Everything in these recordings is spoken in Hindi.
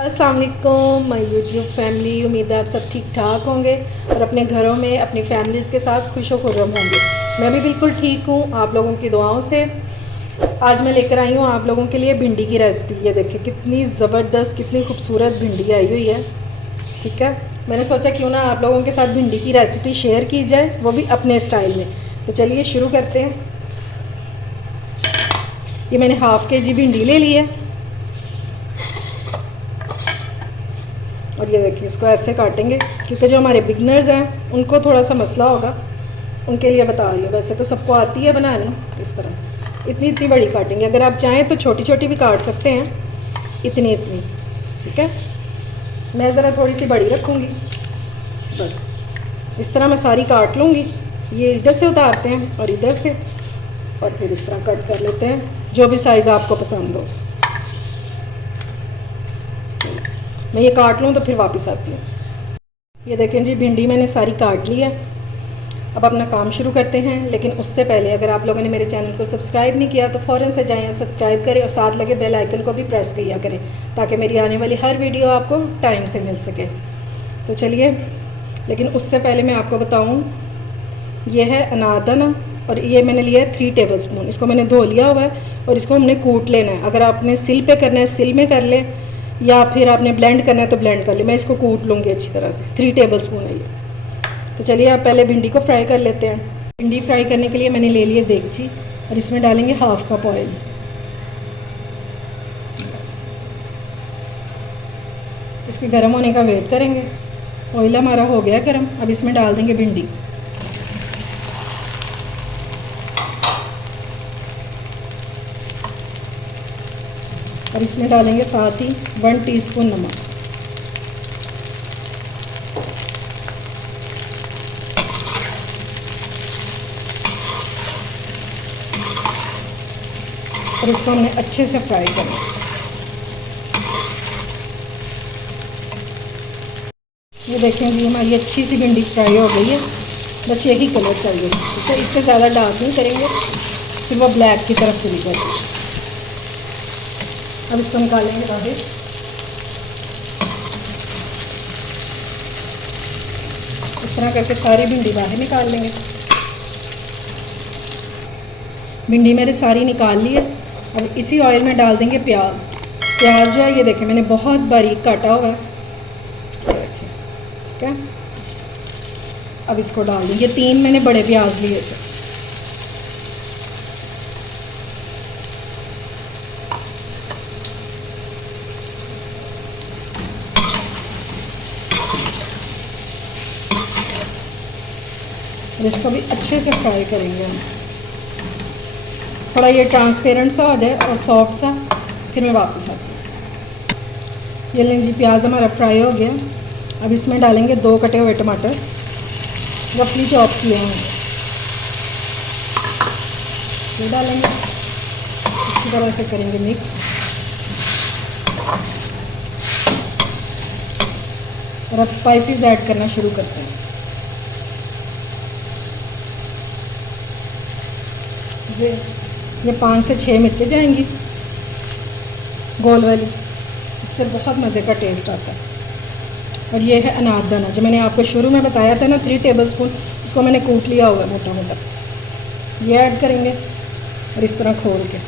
अस्सलाम वालेकुम माय यूट्यूब फैमिली। उम्मीद है आप सब ठीक ठाक होंगे और अपने घरों में अपनी फैमिलीज़ के साथ खुश खुर्रम होंगे। मैं भी बिल्कुल ठीक हूँ आप लोगों की दुआओं से। आज मैं लेकर आई हूँ आप लोगों के लिए भिंडी की रेसिपी। ये देखिए कितनी ज़बरदस्त कितनी खूबसूरत भिंडी आई हुई है। ठीक है, मैंने सोचा क्यों ना आप लोगों के साथ भिंडी की रेसिपी शेयर की जाए, वो भी अपने स्टाइल में। तो चलिए शुरू करते हैं। ये मैंने हाफ़ के जी भिंडी ले ली है और ये देखिए इसको ऐसे काटेंगे क्योंकि जो हमारे बिगनर्स हैं उनको थोड़ा सा मसला होगा, उनके लिए बता रही हूँ। वैसे तो सबको आती है बनानी। इस तरह इतनी इतनी बड़ी काटेंगे, अगर आप चाहें तो छोटी छोटी भी काट सकते हैं, इतनी इतनी। ठीक है, मैं ज़रा थोड़ी सी बड़ी रखूँगी। बस इस तरह मैं सारी काट लूँगी। ये इधर से उतारते हैं और इधर से, और फिर इस तरह कट कर लेते हैं जो भी साइज़ आपको पसंद हो। मैं ये काट लूँ तो फिर वापस आती हूँ। ये देखें जी भिंडी मैंने सारी काट ली है। अब अपना काम शुरू करते हैं, लेकिन उससे पहले अगर आप लोगों ने मेरे चैनल को सब्सक्राइब नहीं किया तो फ़ौरन से जाएं और सब्सक्राइब करें और साथ लगे बेल आइकन को भी प्रेस किया करें ताकि मेरी आने वाली हर वीडियो आपको टाइम से मिल सके। तो चलिए, लेकिन उससे पहले मैं आपको बताऊँ, ये है अनारदाना और ये मैंने लिया है 3 टेबल स्पून। इसको मैंने धो लिया हुआ है और इसको हमने कूट लेना है। अगर आपने सिल पे करना है सिल में कर लें, या फिर आपने ब्लेंड करना है तो ब्लेंड कर ले। मैं इसको कूट लूँगी अच्छी तरह से। 3 टेबल स्पून है ये। तो चलिए आप पहले भिंडी को फ्राई कर लेते हैं। भिंडी फ्राई करने के लिए मैंने ले लिए देगची और इसमें डालेंगे 1/2 कप ऑयल। बस इसके गर्म होने का वेट करेंगे। ऑयल हमारा हो गया गर्म, अब इसमें डाल देंगे भिंडी। और इसमें डालेंगे साथ ही 1 टीस्पून नमक। और इसको हमने अच्छे से फ्राई करना है। ये देखें जी हमारी अच्छी सी भिंडी फ्राई हो गई है। बस यही कलर चाहिए, ठीक है। इससे ज़्यादा डार्क नहीं करेंगे, फिर वो ब्लैक की तरफ चली जाएगी। अब इसको निकालेंगे बाहर। इस तरह करके सारी भिंडी बाहर निकाल लेंगे। भिंडी मेरी सारी निकाल ली है। अब इसी ऑयल में डाल देंगे प्याज। प्याज जो है ये देखें मैंने बहुत बारीक काटा हुआ है, ठीक है। अब इसको डाल देंगे। 3 मैंने बड़े प्याज लिए थे। और इसको भी अच्छे से फ्राई करेंगे हम। थोड़ा ये ट्रांसपेरेंट सा हो जाए और सॉफ्ट सा, फिर मैं वापस आती हूँ। ये लें जी प्याज हमारा फ्राई हो गया। अब इसमें डालेंगे 2 कटे हुए टमाटर रफली चॉप किए हैं। ये डालेंगे, अच्छी तरह से करेंगे मिक्स। और अब स्पाइसेस ऐड करना शुरू करते हैं। ये 5 से 6 मिर्चें जाएंगी गोल वाली, इससे बहुत मज़े का टेस्ट आता है। और ये है अनारदाना जो मैंने आपको शुरू में बताया था ना, 3 टेबल स्पून। इसको मैंने कूट लिया हुआ है मोटा मोटा। ये ऐड करेंगे और इस तरह खोल के।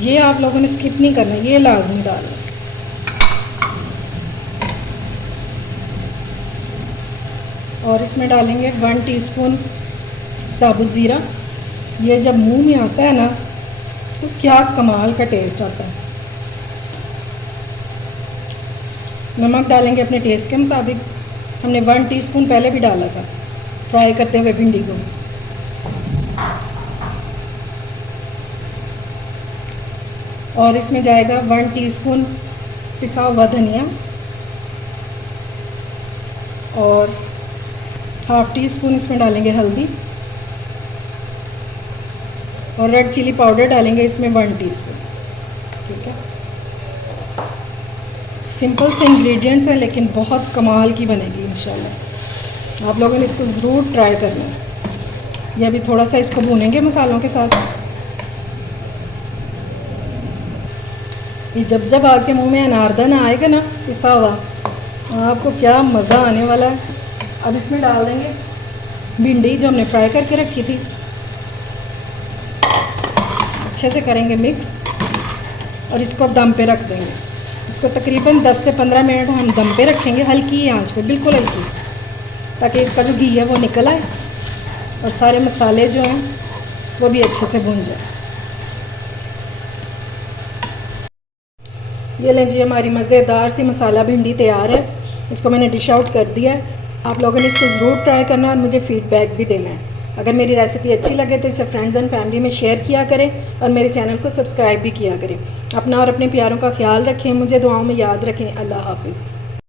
ये आप लोगों ने स्किप नहीं करना, ये लाजमी डालना। और इसमें डालेंगे 1 टीस्पून साबुत ज़ीरा। ये जब मुंह में आता है ना तो क्या कमाल का टेस्ट आता है। नमक डालेंगे अपने टेस्ट के मुताबिक। हमने 1 टीस्पून पहले भी डाला था फ्राई करते हुए भिंडी को। और इसमें जाएगा 1 टीस्पून पिसा हुआ धनिया और 1/2 टीस्पून इसमें डालेंगे हल्दी। और रेड चिली पाउडर डालेंगे इसमें 1 टीस्पून। ठीक है, सिंपल से इंग्रेडिएंट्स हैं लेकिन बहुत कमाल की बनेगी इंशाल्लाह। आप लोगों ने इसको ज़रूर ट्राई करना है। ये अभी थोड़ा सा इसको भूनेंगे मसालों के साथ। ये जब जब आपके मुंह में अनारदाना आएगा ना पिसा हुआ, आपको क्या मज़ा आने वाला है। अब इसमें डाल देंगे भिंडी जो हमने फ्राई करके रखी थी, अच्छे से करेंगे मिक्स और इसको दम पे रख देंगे। इसको तकरीबन 10 से 15 मिनट हम दम पे रखेंगे, हल्की आंच पे, बिल्कुल हल्की, ताकि इसका जो घी है वो निकल आए और सारे मसाले जो हैं वो भी अच्छे से भून जाए। ये लें जी, हमारी मज़ेदार सी मसाला भिंडी तैयार है। इसको मैंने डिश आउट कर दिया है। आप लोगों ने इसको ज़रूर ट्राई करना और मुझे फ़ीडबैक भी देना है। अगर मेरी रेसिपी अच्छी लगे तो इसे फ्रेंड्स एंड फैमिली में शेयर किया करें और मेरे चैनल को सब्सक्राइब भी किया करें। अपना और अपने प्यारों का ख्याल रखें, मुझे दुआओं में याद रखें। अल्लाह हाफ़िज़।